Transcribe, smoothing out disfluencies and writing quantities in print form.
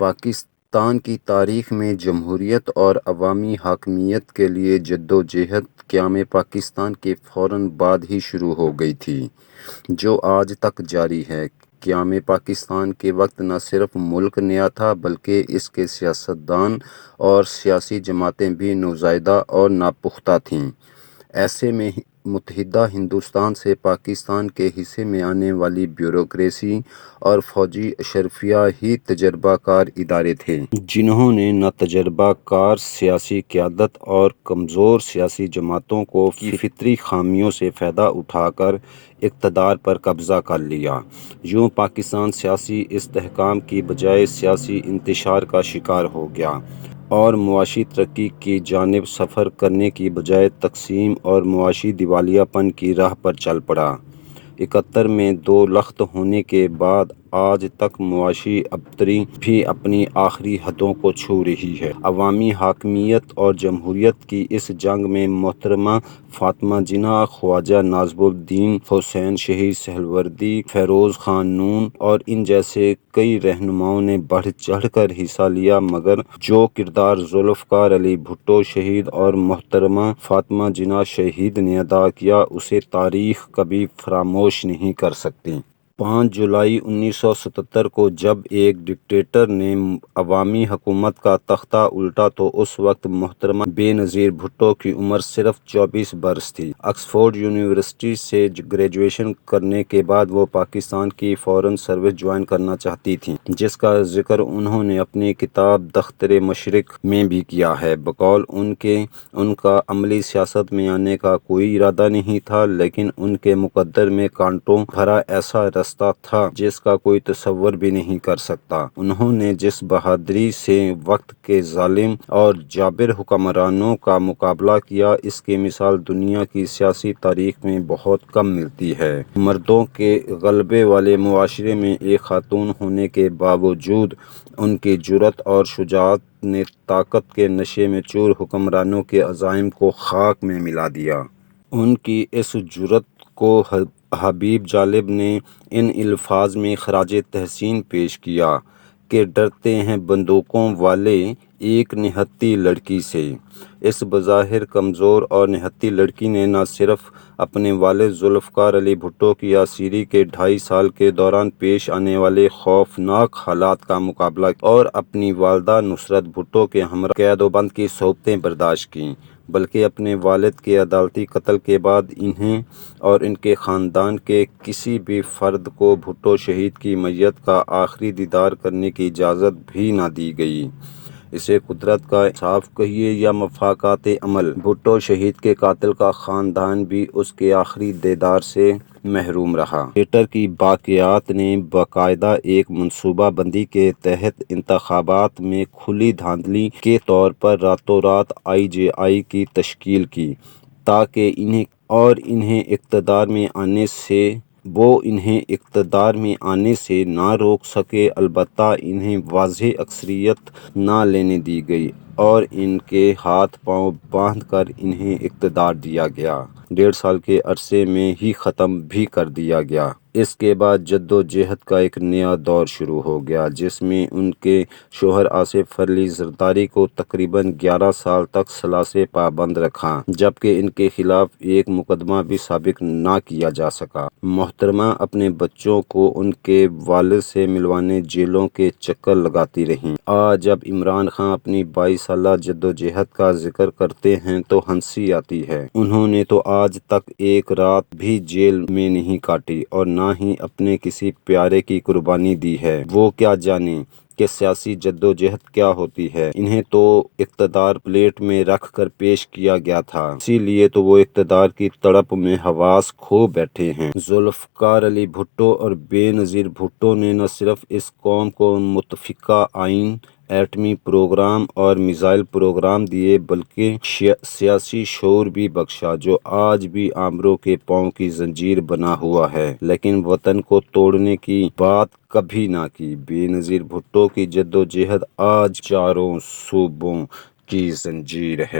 پاکستان کی تاریخ میں جمہوریت اور عوامی حاکمیت کے لیے جدوجہد قیام پاکستان کے فوراً بعد ہی شروع ہو گئی تھی، جو آج تک جاری ہے۔ قیام پاکستان کے وقت نہ صرف ملک نیا تھا بلکہ اس کے سیاستدان اور سیاسی جماعتیں بھی نوزائیدہ اور ناپختہ تھیں۔ ایسے میں متحدہ ہندوستان سے پاکستان کے حصے میں آنے والی بیوروکریسی اور فوجی اشرافیہ ہی تجربہ کار ادارے تھے، جنہوں نے نہ تجربہ کار سیاسی قیادت اور کمزور سیاسی جماعتوں کی فطری خامیوں سے فائدہ اٹھا کر اقتدار پر قبضہ کر لیا۔ یوں پاکستان سیاسی استحکام کی بجائے سیاسی انتشار کا شکار ہو گیا اور معاشی ترقی کی جانب سفر کرنے کی بجائے تقسیم اور معاشی دیوالیہ پن کی راہ پر چل پڑا۔ 71 میں دو لخت ہونے کے بعد آج تک معاشی ابتری بھی اپنی آخری حدوں کو چھو رہی ہے۔ عوامی حاکمیت اور جمہوریت کی اس جنگ میں محترمہ فاطمہ جناح، خواجہ ناصر الدین حسین شہید سہروردی، فیروز خان نون اور ان جیسے کئی رہنماؤں نے بڑھ چڑھ کر حصہ لیا، مگر جو کردار ذوالفقار علی بھٹو شہید اور محترمہ فاطمہ جناح شہید نے ادا کیا، اسے تاریخ کبھی فراموش نہیں کر سکتی۔ 5 جولائی 1977 کو جب ایک ڈکٹیٹر نے عوامی حکومت کا تختہ الٹا تو اس وقت محترمہ بے نظیر بھٹو کی عمر صرف 24 برس تھی۔ آکسفورڈ یونیورسٹی سے گریجویشن کرنے کے بعد وہ پاکستان کی فوجی سروس جوائن کرنا چاہتی تھیں، جس کا ذکر انہوں نے اپنی کتاب دخترِ مشرق میں بھی کیا ہے۔ بقول ان کا عملی سیاست میں آنے کا کوئی ارادہ نہیں تھا، لیکن ان کے مقدر میں کانٹوں بھرا ایسا راستہ تھا جس کا کوئی تصور بھی نہیں کر سکتا۔ انہوں نے جس بہادری سے وقت کے ظالم اور جابر حکمرانوں کا مقابلہ کیا، اس کی مثال دنیا کی سیاسی تاریخ میں بہت کم ملتی ہے۔ مردوں کے غلبے والے معاشرے میں ایک خاتون ہونے کے باوجود ان کی جرأت اور شجاعت نے طاقت کے نشے میں چور حکمرانوں کے عزائم کو خاک میں ملا دیا۔ ان کی اس جرأت کو حبیب جالب نے ان الفاظ میں خراج تحسین پیش کیا کہ ڈرتے ہیں بندوقوں والے ایک نہتی لڑکی سے۔ اس بظاہر کمزور اور نہتی لڑکی نے نہ صرف اپنے والد ذوالفقار علی بھٹو کی اسیری کے 2.5 سال کے دوران پیش آنے والے خوفناک حالات کا مقابلہ کیا اور اپنی والدہ نصرت بھٹو کے ہمراہ قید و بند کی صعوبتیں برداشت کیں، بلکہ اپنے والد کے عدالتی قتل کے بعد انہیں اور ان کے خاندان کے کسی بھی فرد کو بھٹو شہید کی میت کا آخری دیدار کرنے کی اجازت بھی نہ دی گئی۔ اسے قدرت کا انصاف کہیے یا مفاقات عمل، بھٹو شہید کے قاتل کا خاندان بھی اس کے آخری دیدار سے محروم رہا۔ ڈکٹیٹر کی باقیات نے باقاعدہ ایک منصوبہ بندی کے تحت انتخابات میں کھلی دھاندلی کے طور پر راتوں رات IJI کی تشکیل کی تاکہ انہیں اقتدار میں آنے سے نہ روک سکے، البتہ انہیں واضح اکثریت نہ لینے دی گئی اور ان کے ہاتھ پاؤں باندھ کر انہیں اقتدار دیا گیا۔ 1.5 سال کے عرصے میں ہی ختم بھی کر دیا گیا۔ اس کے بعد جدوجہد کا ایک نیا دور شروع ہو گیا، جس میں ان کے شوہر آصف علی زرداری کو تقریباً 11 سال تک سلاسل سے پابند رکھا، جبکہ ان کے خلاف ایک مقدمہ بھی سابق نہ کیا جا سکا۔ محترمہ اپنے بچوں کو ان کے والد سے ملوانے جیلوں کے چکر لگاتی رہیں۔ آج جب عمران خان اپنی 22 سالہ جدوجہد کا ذکر کرتے ہیں تو ہنسی آتی ہے۔ انہوں نے تو آج تک ایک رات بھی جیل میں نہیں کاٹی اور نہ ہی اپنے کسی پیارے کی قربانی دی ہے۔ وہ کیا جانیں کہ سیاسی جدوجہد کیا ہوتی ہے؟ انہیں تو اقتدار پلیٹ میں رکھ کر پیش کیا گیا تھا، اسی لیے تو وہ اقتدار کی تڑپ میں حواس کھو بیٹھے ہیں۔ ذوالفقار علی بھٹو اور بے نظیر بھٹو نے نہ صرف اس قوم کو متفقہ آئین، ایٹمی پروگرام اور میزائل پروگرام دیے بلکہ سیاسی شعور بھی بخشا، جو آج بھی آمروں کے پاؤں کی زنجیر بنا ہوا ہے، لیکن وطن کو توڑنے کی بات کبھی نہ کی۔ بے نظیر بھٹو کی جدوجہد آج چاروں صوبوں کی زنجیر ہے۔